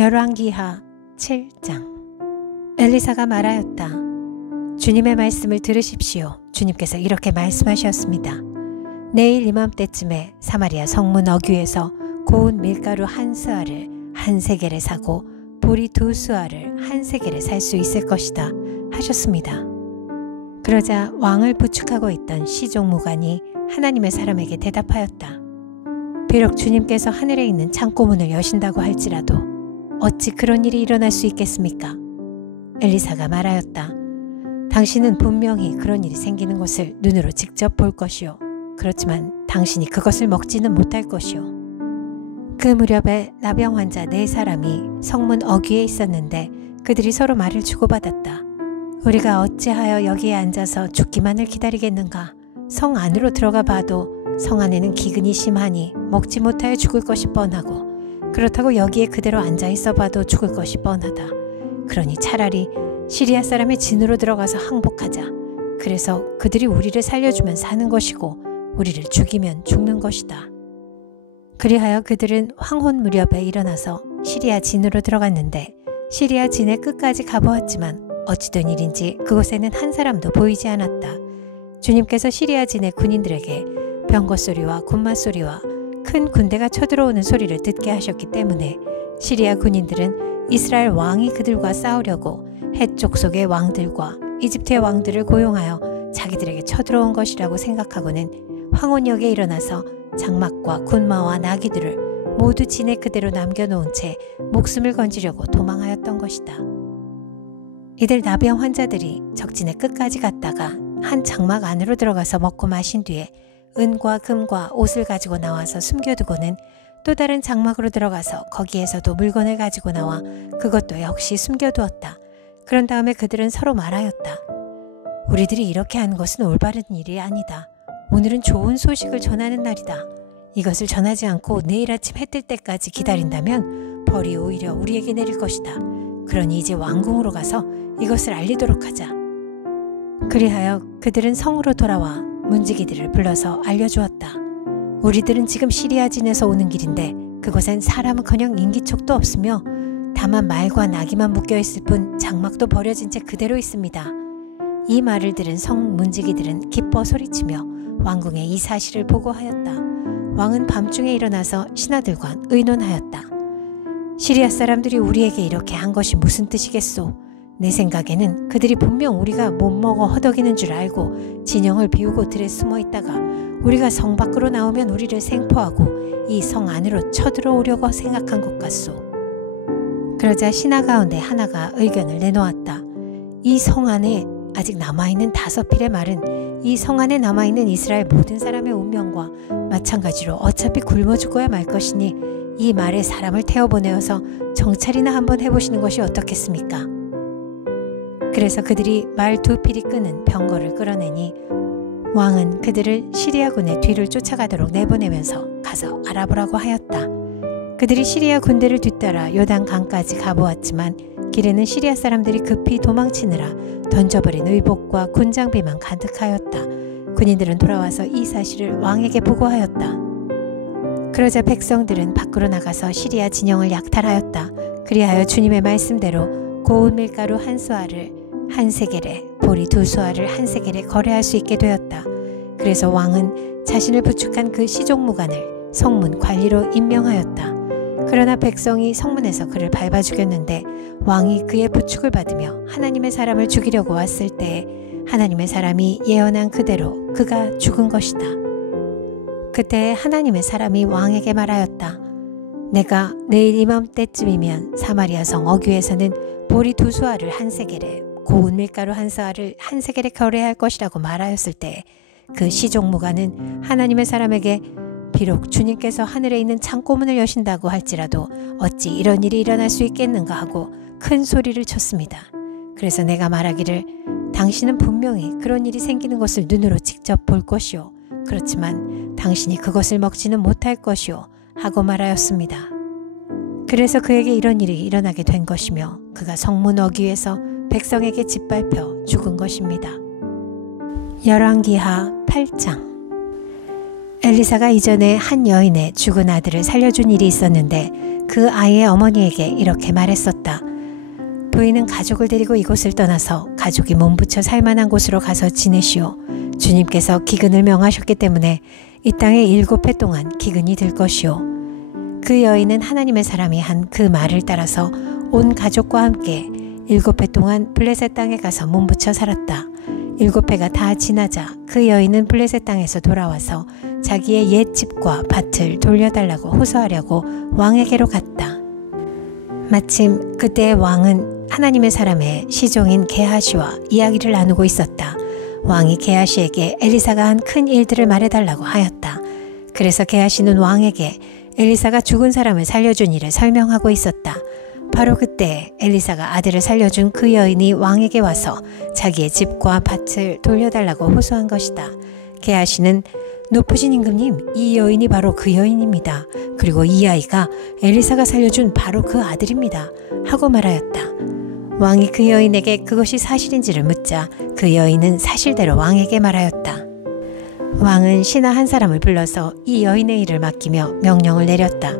열왕기하 7장. 엘리사가 말하였다. 주님의 말씀을 들으십시오. 주님께서 이렇게 말씀하셨습니다. 내일 이맘때쯤에 사마리아 성문 어귀에서 고운 밀가루 한 스아를 한 세겔에 사고 보리 두 스아를 한 세겔에 살 수 있을 것이다 하셨습니다. 그러자 왕을 부축하고 있던 시종무관이 하나님의 사람에게 대답하였다. 비록 주님께서 하늘에 있는 창고문을 여신다고 할지라도 어찌 그런 일이 일어날 수 있겠습니까? 엘리사가 말하였다. 당신은 분명히 그런 일이 생기는 것을 눈으로 직접 볼 것이요. 그렇지만 당신이 그것을 먹지는 못할 것이요. 그 무렵에 나병 환자 4사람이 성문 어귀에 있었는데 그들이 서로 말을 주고받았다. 우리가 어찌하여 여기에 앉아서 죽기만을 기다리겠는가? 성 안으로 들어가 봐도 성 안에는 기근이 심하니 먹지 못하여 죽을 것이 뻔하고 그렇다고 여기에 그대로 앉아있어 봐도 죽을 것이 뻔하다. 그러니 차라리 시리아 사람의 진으로 들어가서 항복하자. 그래서 그들이 우리를 살려주면 사는 것이고 우리를 죽이면 죽는 것이다. 그리하여 그들은 황혼 무렵에 일어나서 시리아 진으로 들어갔는데 시리아 진의 끝까지 가보았지만 어찌된 일인지 그곳에는 한 사람도 보이지 않았다. 주님께서 시리아 진의 군인들에게 병거 소리와 군마 소리와 큰 군대가 쳐들어오는 소리를 듣게 하셨기 때문에 시리아 군인들은 이스라엘 왕이 그들과 싸우려고 헷 족속의 왕들과 이집트의 왕들을 고용하여 자기들에게 쳐들어온 것이라고 생각하고는 황혼역에 일어나서 장막과 군마와 나귀들을 모두 진에 그대로 남겨놓은 채 목숨을 건지려고 도망하였던 것이다. 이들 나병 환자들이 적진의 끝까지 갔다가 한 장막 안으로 들어가서 먹고 마신 뒤에 은과 금과 옷을 가지고 나와서 숨겨두고는 또 다른 장막으로 들어가서 거기에서도 물건을 가지고 나와 그것도 역시 숨겨두었다. 그런 다음에 그들은 서로 말하였다. 우리들이 이렇게 하는 것은 올바른 일이 아니다. 오늘은 좋은 소식을 전하는 날이다. 이것을 전하지 않고 내일 아침 해 뜰 때까지 기다린다면 벌이 오히려 우리에게 내릴 것이다. 그러니 이제 왕궁으로 가서 이것을 알리도록 하자. 그리하여 그들은 성으로 돌아와 문지기들을 불러서 알려주었다. 우리들은 지금 시리아진에서 오는 길인데 그곳엔 사람은커녕 인기척도 없으며 다만 말과 나귀만 묶여있을 뿐 장막도 버려진 채 그대로 있습니다. 이 말을 들은 성 문지기들은 기뻐 소리치며 왕궁에 이 사실을 보고하였다. 왕은 밤중에 일어나서 신하들과 의논하였다. 시리아 사람들이 우리에게 이렇게 한 것이 무슨 뜻이겠소? 내 생각에는 그들이 분명 우리가 못 먹어 허덕이는 줄 알고 진영을 비우고 들에 숨어 있다가 우리가 성 밖으로 나오면 우리를 생포하고 이 성 안으로 쳐들어오려고 생각한 것 같소. 그러자 신하 가운데 하나가 의견을 내놓았다. 이 성 안에 아직 남아있는 5필의 말은 이 성 안에 남아있는 이스라엘 모든 사람의 운명과 마찬가지로 어차피 굶어 죽어야 말 것이니 이 말에 사람을 태워보내어서 정찰이나 한번 해보시는 것이 어떻겠습니까? 그래서 그들이 말 2필이 끄는 병거를 끌어내니 왕은 그들을 시리아군의 뒤를 쫓아가도록 내보내면서 가서 알아보라고 하였다. 그들이 시리아 군대를 뒤따라 요단 강까지 가보았지만 길에는 시리아 사람들이 급히 도망치느라 던져버린 의복과 군장비만 가득하였다. 군인들은 돌아와서 이 사실을 왕에게 보고하였다. 그러자 백성들은 밖으로 나가서 시리아 진영을 약탈하였다. 그리하여 주님의 말씀대로 고운 밀가루 한 수아를 한 세겔에 보리 2수아를 한 세겔에 거래할 수 있게 되었다. 그래서 왕은 자신을 부축한 그 시종무관을 성문 관리로 임명하였다. 그러나 백성이 성문에서 그를 밟아 죽였는데 왕이 그의 부축을 받으며 하나님의 사람을 죽이려고 왔을 때에 하나님의 사람이 예언한 그대로 그가 죽은 것이다. 그때 하나님의 사람이 왕에게 말하였다. 내가 내일 이맘때쯤이면 사마리아 성 어귀에서는 보리 2수아를 한 세겔에 고운 밀가루 한 스아를 한 세겔에 거래할 것이라고 말하였을 때 그 시종무관은 하나님의 사람에게 비록 주님께서 하늘에 있는 창고문을 여신다고 할지라도 어찌 이런 일이 일어날 수 있겠는가 하고 큰 소리를 쳤습니다. 그래서 내가 말하기를 당신은 분명히 그런 일이 생기는 것을 눈으로 직접 볼 것이요. 그렇지만 당신이 그것을 먹지는 못할 것이요. 하고 말하였습니다. 그래서 그에게 이런 일이 일어나게 된 것이며 그가 성문 어귀에서 백성에게 짓밟혀 죽은 것입니다. 열왕기하 8장. 엘리사가 이전에 한 여인의 죽은 아들을 살려준 일이 있었는데 그 아이의 어머니에게 이렇게 말했었다. 부인은 가족을 데리고 이곳을 떠나서 가족이 몸부쳐 살만한 곳으로 가서 지내시오. 주님께서 기근을 명하셨기 때문에 이 땅에 7해 동안 기근이 들 것이오. 그 여인은 하나님의 사람이 한 그 말을 따라서 온 가족과 함께 7해 동안 블레셋 땅에 가서 몸부쳐 살았다. 7해가 다 지나자 그 여인은 블레셋 땅에서 돌아와서 자기의 옛 집과 밭을 돌려달라고 호소하려고 왕에게로 갔다. 마침 그때 왕은 하나님의 사람의 시종인 게하시와 이야기를 나누고 있었다. 왕이 게하시에게 엘리사가 한 큰 일들을 말해달라고 하였다. 그래서 게하시는 왕에게 엘리사가 죽은 사람을 살려준 일을 설명하고 있었다. 바로 그때 엘리사가 아들을 살려준 그 여인이 왕에게 와서 자기의 집과 밭을 돌려달라고 호소한 것이다. 게하시는 높으신 임금님, 이 여인이 바로 그 여인입니다. 그리고 이 아이가 엘리사가 살려준 바로 그 아들입니다. 하고 말하였다. 왕이 그 여인에게 그것이 사실인지를 묻자 그 여인은 사실대로 왕에게 말하였다. 왕은 신하 한 사람을 불러서 이 여인의 일을 맡기며 명령을 내렸다.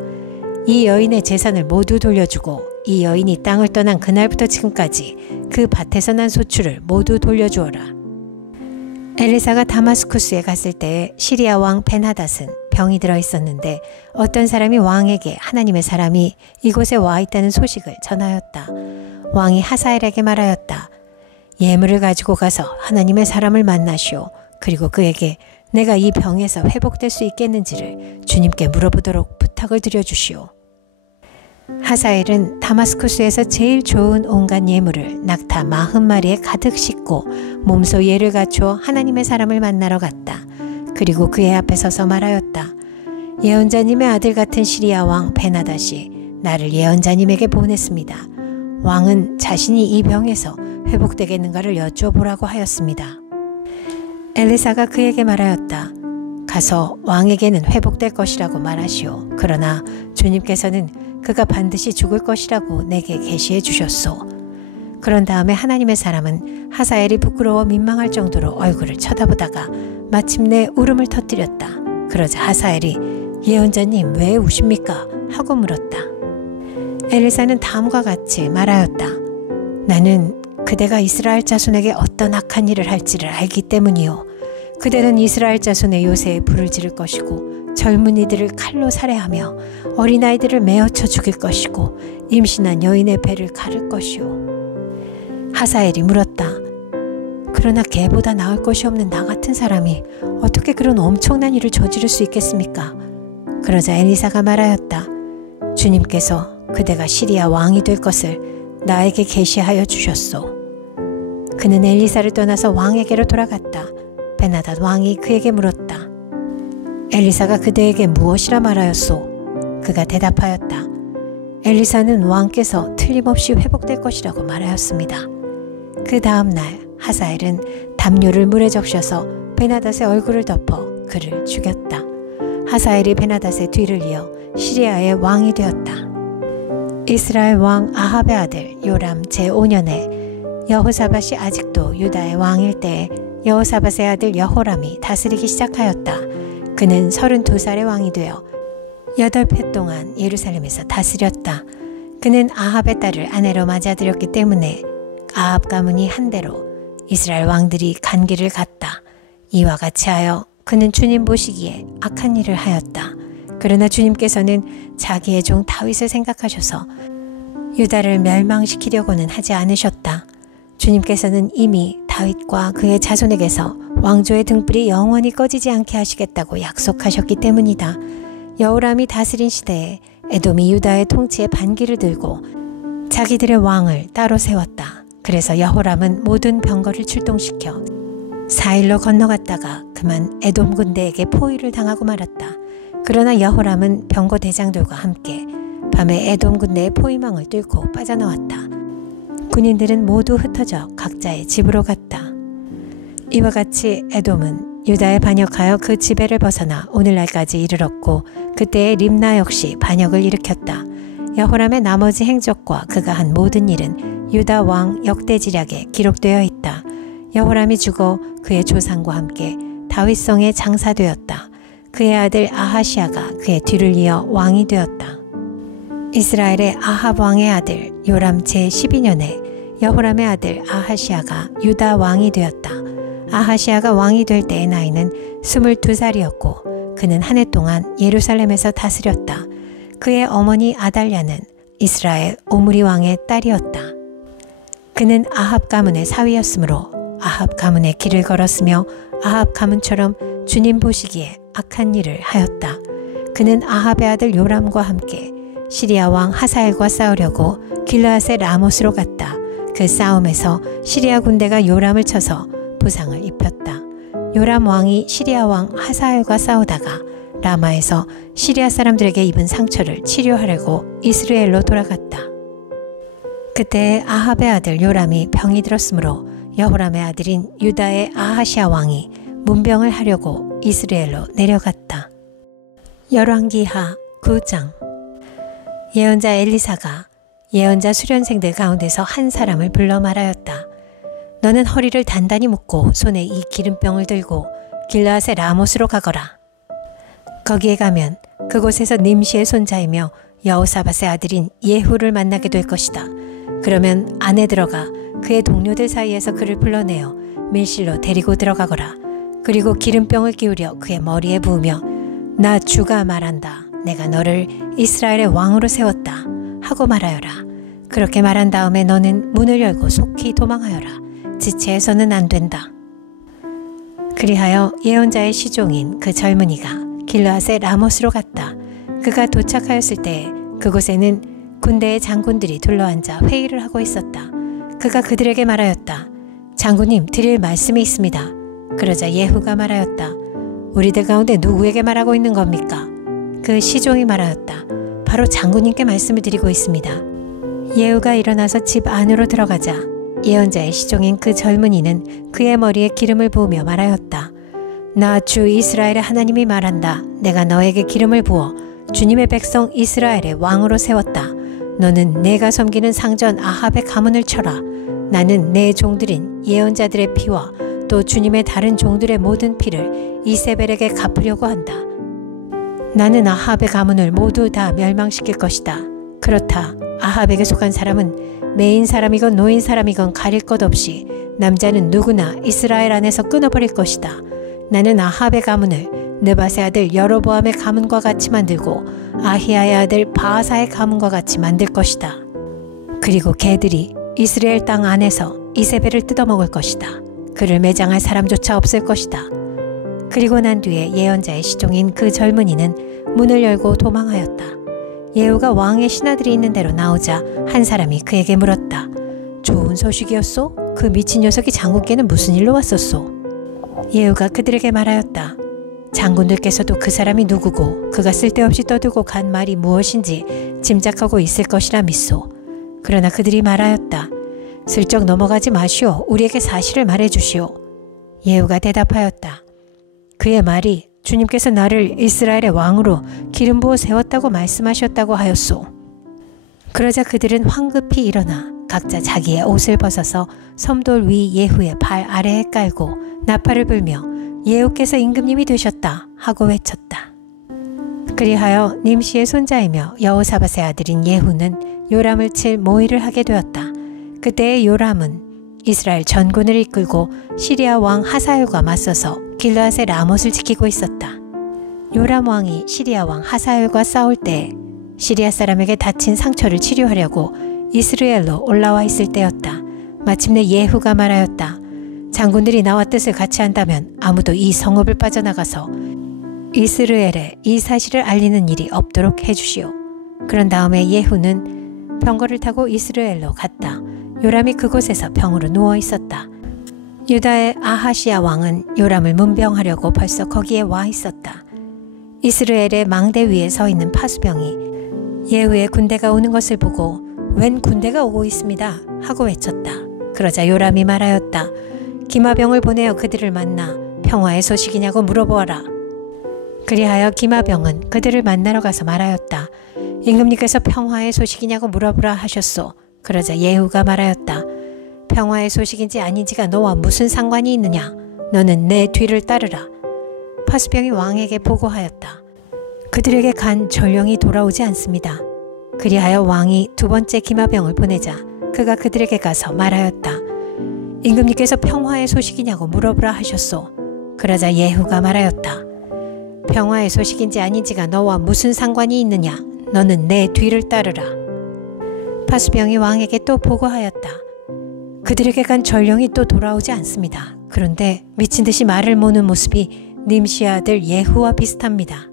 이 여인의 재산을 모두 돌려주고 이 여인이 땅을 떠난 그날부터 지금까지 그 밭에서 난 소출을 모두 돌려주어라. 엘리사가 다마스쿠스에 갔을 때 시리아 왕 벤하닷은 병이 들어 있었는데 어떤 사람이 왕에게 하나님의 사람이 이곳에 와 있다는 소식을 전하였다. 왕이 하사엘에게 말하였다. 예물을 가지고 가서 하나님의 사람을 만나시오. 그리고 그에게 내가 이 병에서 회복될 수 있겠는지를 주님께 물어보도록 부탁을 드려주시오. 하사엘은 다마스쿠스에서 제일 좋은 온갖 예물을 낙타 40마리에 가득 싣고 몸소 예를 갖추어 하나님의 사람을 만나러 갔다. 그리고 그의 앞에 서서 말하였다. 예언자님의 아들 같은 시리아 왕 벤하닷이 나를 예언자님에게 보냈습니다. 왕은 자신이 이 병에서 회복되겠는가를 여쭈어보라고 하였습니다. 엘리사가 그에게 말하였다. 가서 왕에게는 회복될 것이라고 말하시오. 그러나 주님께서는 그가 반드시 죽을 것이라고 내게 계시해 주셨소. 그런 다음에 하나님의 사람은 하사엘이 부끄러워 민망할 정도로 얼굴을 쳐다보다가 마침내 울음을 터뜨렸다. 그러자 하사엘이 예언자님 왜 우십니까? 하고 물었다. 엘리사는 다음과 같이 말하였다. 나는 그대가 이스라엘 자손에게 어떤 악한 일을 할지를 알기 때문이요. 그대는 이스라엘 자손의 요새에 불을 지를 것이고 젊은이들을 칼로 살해하며 어린아이들을 메어쳐 죽일 것이고 임신한 여인의 배를 가를 것이요. 하사엘이 물었다. 그러나 개보다 나을 것이 없는 나 같은 사람이 어떻게 그런 엄청난 일을 저지를 수 있겠습니까? 그러자 엘리사가 말하였다. 주님께서 그대가 시리아 왕이 될 것을 나에게 계시하여 주셨소. 그는 엘리사를 떠나서 왕에게로 돌아갔다. 벤하닷 왕이 그에게 물었다. 엘리사가 그대에게 무엇이라 말하였소? 그가 대답하였다. 엘리사는 왕께서 틀림없이 회복될 것이라고 말하였습니다. 그 다음 날 하사엘은 담요를 물에 적셔서 벤하닷의 얼굴을 덮어 그를 죽였다. 하사엘이 벤하닷의 뒤를 이어 시리아의 왕이 되었다. 이스라엘 왕 아합의 아들 요람 제5년에 여호사밧이 아직도 유다의 왕일 때에 여호사밧의 아들 여호람이 다스리기 시작하였다. 그는 32살의 왕이 되어 8해 동안 예루살렘에서 다스렸다. 그는 아합의 딸을 아내로 맞아들였기 때문에 아합 가문이 한대로 이스라엘 왕들이 간 길을 갔다. 이와 같이 하여 그는 주님 보시기에 악한 일을 하였다. 그러나 주님께서는 자기의 종 다윗을 생각하셔서 유다를 멸망시키려고는 하지 않으셨다. 주님께서는 이미 다윗과 그의 자손에게서 왕조의 등불이 영원히 꺼지지 않게 하시겠다고 약속하셨기 때문이다. 여호람이 다스린 시대에 에돔이 유다의 통치에 반기를 들고 자기들의 왕을 따로 세웠다. 그래서 여호람은 모든 병거를 출동시켜 4일로 건너갔다가 그만 에돔 군대에게 포위를 당하고 말았다. 그러나 여호람은 병거 대장들과 함께 밤에 에돔 군대의 포위망을 뚫고 빠져나왔다. 군인들은 모두 흩어져 각자의 집으로 갔다. 이와 같이 에돔은 유다에 반역하여 그 지배를 벗어나 오늘날까지 이르렀고 그때의 림나 역시 반역을 일으켰다. 여호람의 나머지 행적과 그가 한 모든 일은 유다 왕 역대지략에 기록되어 있다. 여호람이 죽어 그의 조상과 함께 다윗성에 장사되었다. 그의 아들 아하시아가 그의 뒤를 이어 왕이 되었다. 이스라엘의 아합 왕의 아들 요람 제12년에 여호람의 아들 아하시아가 유다 왕이 되었다. 아하시아가 왕이 될 때의 나이는 22살이었고 그는 한 해 동안 예루살렘에서 다스렸다. 그의 어머니 아달랴는 이스라엘 오므리 왕의 딸이었다. 그는 아합 가문의 사위였으므로 아합 가문의 길을 걸었으며 아합 가문처럼 주님 보시기에 악한 일을 하였다. 그는 아합의 아들 요람과 함께 시리아 왕 하사엘과 싸우려고 길르앗의 라못으로 갔다. 그 싸움에서 시리아 군대가 요람을 쳐서 부상을 입혔다. 요람 왕이 시리아 왕 하사엘과 싸우다가 라마에서 시리아 사람들에게 입은 상처를 치료하려고 이스라엘로 돌아갔다. 그때 아합의 아들 요람이 병이 들었으므로 여호람의 아들인 유다의 아하시아 왕이 문병을 하려고 이스라엘로 내려갔다. 열왕기하 9장. 예언자 엘리사가 예언자 수련생들 가운데서 한 사람을 불러 말하였다. 너는 허리를 단단히 묶고 손에 이 기름병을 들고 길르앗의 라못으로 가거라. 거기에 가면 그곳에서 nim시의 손자이며 여호사밧의 아들인 예후를 만나게 될 것이다. 그러면 안에 들어가 그의 동료들 사이에서 그를 불러내어 밀실로 데리고 들어가거라. 그리고 기름병을 기울여 그의 머리에 부으며 나 주가 말한다. 내가 너를 이스라엘의 왕으로 세웠다 하고 말하여라. 그렇게 말한 다음에 너는 문을 열고 속히 도망하여라. 지체해서는 안 된다. 그리하여 예언자의 시종인 그 젊은이가 길르앗의 라못으로 갔다. 그가 도착하였을 때에 그곳에는 군대의 장군들이 둘러앉아 회의를 하고 있었다. 그가 그들에게 말하였다. 장군님, 드릴 말씀이 있습니다. 그러자 예후가 말하였다. 우리들 가운데 누구에게 말하고 있는 겁니까? 그 시종이 말하였다. 바로 장군님께 말씀을 드리고 있습니다. 예후가 일어나서 집 안으로 들어가자 예언자의 시종인 그 젊은이는 그의 머리에 기름을 부으며 말하였다. 나 주 이스라엘의 하나님이 말한다. 내가 너에게 기름을 부어 주님의 백성 이스라엘의 왕으로 세웠다. 너는 내가 섬기는 상전 아합의 가문을 쳐라. 나는 내 종들인 예언자들의 피와 또 주님의 다른 종들의 모든 피를 이세벨에게 갚으려고 한다. 나는 아합의 가문을 모두 다 멸망시킬 것이다. 그렇다. 아합에게 속한 사람은 메인 사람이건 노인 사람이건 가릴 것 없이 남자는 누구나 이스라엘 안에서 끊어버릴 것이다. 나는 아합의 가문을 느밧의 아들 여로보암의 가문과 같이 만들고 아히야의 아들 바하사의 가문과 같이 만들 것이다. 그리고 개들이 이스라엘 땅 안에서 이세벨을 뜯어먹을 것이다. 그를 매장할 사람조차 없을 것이다. 그리고 난 뒤에 예언자의 시종인 그 젊은이는 문을 열고 도망하였다. 예후가 왕의 신하들이 있는 데로 나오자 한 사람이 그에게 물었다. 좋은 소식이었소? 그 미친 녀석이 장군께는 무슨 일로 왔었소? 예후가 그들에게 말하였다. 장군들께서도 그 사람이 누구고 그가 쓸데없이 떠들고 간 말이 무엇인지 짐작하고 있을 것이라 믿소. 그러나 그들이 말하였다. 슬쩍 넘어가지 마시오. 우리에게 사실을 말해주시오. 예후가 대답하였다. 그의 말이 주님께서 나를 이스라엘의 왕으로 기름 부어 세웠다고 말씀하셨다고 하였소. 그러자 그들은 황급히 일어나 각자 자기의 옷을 벗어서 섬돌 위 예후의 발 아래에 깔고 나팔을 불며 예후께서 임금님이 되셨다 하고 외쳤다. 그리하여 nim시의 손자이며 여호사밧의 아들인 예후는 요람을 칠 모의를 하게 되었다. 그때의 요람은 이스라엘 전군을 이끌고 시리아 왕 하사엘과 맞서서 길르앗의 라못을 지키고 있었다. 요람 왕이 시리아 왕 하사엘과 싸울 때 시리아 사람에게 다친 상처를 치료하려고 이스라엘로 올라와 있을 때였다. 마침내 예후가 말하였다. 장군들이 나와 뜻을 같이 한다면 아무도 이 성읍을 빠져나가서 이스라엘에 이 사실을 알리는 일이 없도록 해주시오. 그런 다음에 예후는 병거를 타고 이스라엘로 갔다. 요람이 그곳에서 병으로 누워 있었다. 유다의 아하시아 왕은 요람을 문병하려고 벌써 거기에 와 있었다. 이스라엘의 망대 위에 서 있는 파수병이 예후의 군대가 오는 것을 보고 웬 군대가 오고 있습니다 하고 외쳤다. 그러자 요람이 말하였다. 기마병을 보내어 그들을 만나 평화의 소식이냐고 물어보아라. 그리하여 기마병은 그들을 만나러 가서 말하였다. 임금님께서 평화의 소식이냐고 물어보라 하셨소. 그러자 예후가 말하였다. 평화의 소식인지 아닌지가 너와 무슨 상관이 있느냐. 너는 내 뒤를 따르라. 파수병이 왕에게 보고하였다. 그들에게 간 전령이 돌아오지 않습니다. 그리하여 왕이 두 번째 기마병을 보내자 그가 그들에게 가서 말하였다. 임금님께서 평화의 소식이냐고 물어보라 하셨소. 그러자 예후가 말하였다. 평화의 소식인지 아닌지가 너와 무슨 상관이 있느냐. 너는 내 뒤를 따르라. 파수병이 왕에게 또 보고하였다. 그들에게 간 전령이 또 돌아오지 않습니다. 그런데 미친 듯이 말을 모는 모습이 님시 아들 예후와 비슷합니다.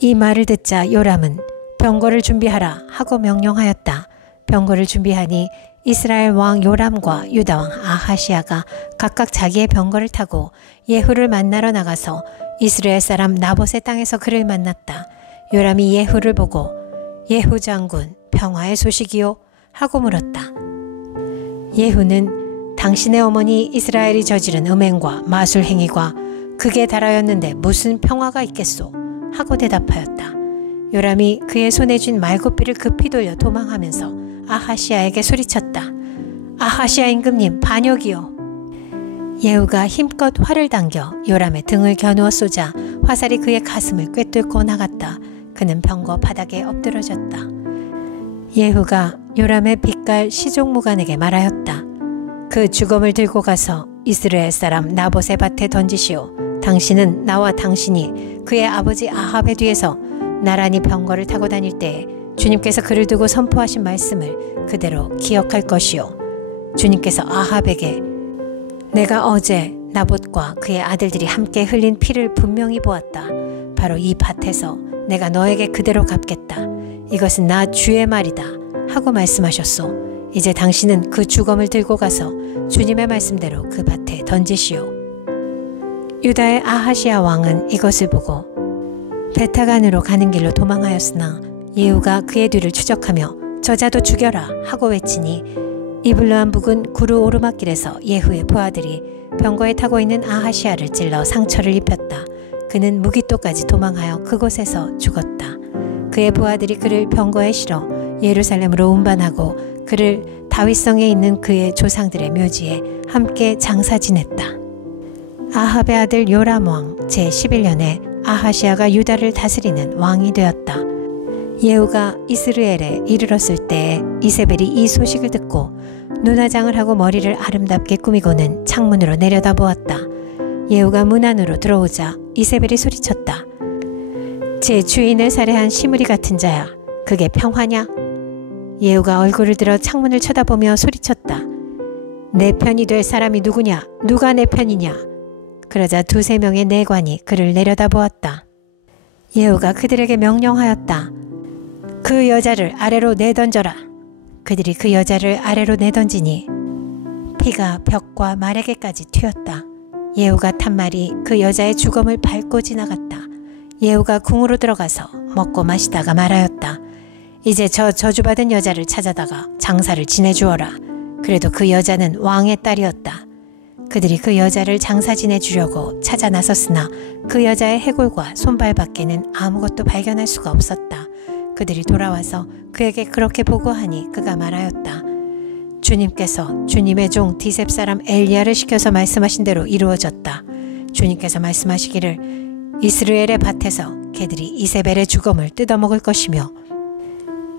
이 말을 듣자 요람은 병거를 준비하라 하고 명령하였다. 병거를 준비하니 이스라엘 왕 요람과 유다 왕 아하시아가 각각 자기의 병거를 타고 예후를 만나러 나가서 이스라엘 사람 나봇의 땅에서 그를 만났다. 요람이 예후를 보고 예후 장군 평화의 소식이요? 하고 물었다. 예후는 당신의 어머니 이스라엘이 저지른 음행과 마술 행위가 극에 달하였는데 무슨 평화가 있겠소? 하고 대답하였다. 요람이 그의 손에 쥔 말굽비를 급히 돌려 도망하면서 아하시아에게 소리쳤다. 아하시아 임금님 반역이요. 예후가 힘껏 활을 당겨 요람의 등을 겨누어 쏘자 화살이 그의 가슴을 꿰뚫고 나갔다. 그는 병거 바닥에 엎드러졌다. 예후가 요람의 빛깔 시종무간에게 말하였다. 그 주검을 들고 가서 이스라엘 사람 나봇의 밭에 던지시오. 당신은 나와 당신이 그의 아버지 아합의 뒤에서 나란히 병거를 타고 다닐 때에 주님께서 그를 두고 선포하신 말씀을 그대로 기억할 것이요. 주님께서 아합에게 내가 어제 나봇과 그의 아들들이 함께 흘린 피를 분명히 보았다. 바로 이 밭에서 내가 너에게 그대로 갚겠다. 이것은 나 주의 말이다. 하고 말씀하셨소. 이제 당신은 그 주검을 들고 가서 주님의 말씀대로 그 밭에 던지시오. 유다의 아하시아 왕은 이것을 보고 베타간으로 가는 길로 도망하였으나 예후가 그의 뒤를 추적하며 저자도 죽여라 하고 외치니 이블르한 북은 구루 오르막길에서 예후의 부하들이 병거에 타고 있는 아하시아를 찔러 상처를 입혔다. 그는 무기토까지 도망하여 그곳에서 죽었다. 그의 부하들이 그를 병거에 실어 예루살렘으로 운반하고 그를 다윗성에 있는 그의 조상들의 묘지에 함께 장사 지냈다. 아합의 아들 요람 왕 제11년에 아하시아가 유다를 다스리는 왕이 되었다. 예후가 이스라엘에 이르렀을 때에 이세벨이 이 소식을 듣고 눈화장을 하고 머리를 아름답게 꾸미고는 창문으로 내려다보았다. 예후가 문 안으로 들어오자 이세벨이 소리쳤다. 제 주인을 살해한 시므리 같은 자야. 그게 평화냐? 예후가 얼굴을 들어 창문을 쳐다보며 소리쳤다. 내 편이 될 사람이 누구냐? 누가 내 편이냐? 그러자 두세 명의 내관이 그를 내려다보았다. 예후가 그들에게 명령하였다. 그 여자를 아래로 내던져라. 그들이 그 여자를 아래로 내던지니 피가 벽과 말에게까지 튀었다. 예후가 탄 말이 그 여자의 주검을 밟고 지나갔다. 예후가 궁으로 들어가서 먹고 마시다가 말하였다. 이제 저 저주받은 여자를 찾아다가 장사를 지내주어라. 그래도 그 여자는 왕의 딸이었다. 그들이 그 여자를 장사 지내주려고 찾아 나섰으나 그 여자의 해골과 손발 밖에는 아무것도 발견할 수가 없었다. 그들이 돌아와서 그에게 그렇게 보고하니 그가 말하였다. 주님께서 주님의 종 디셉 사람 엘리야를 시켜서 말씀하신 대로 이루어졌다. 주님께서 말씀하시기를 이스라엘의 밭에서 개들이 이세벨의 주검을 뜯어먹을 것이며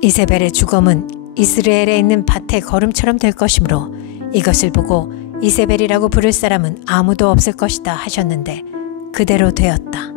이세벨의 주검은 이스라엘에 있는 밭의 거름처럼 될 것이므로 이것을 보고 이세벨이라고 부를 사람은 아무도 없을 것이다 하셨는데 그대로 되었다.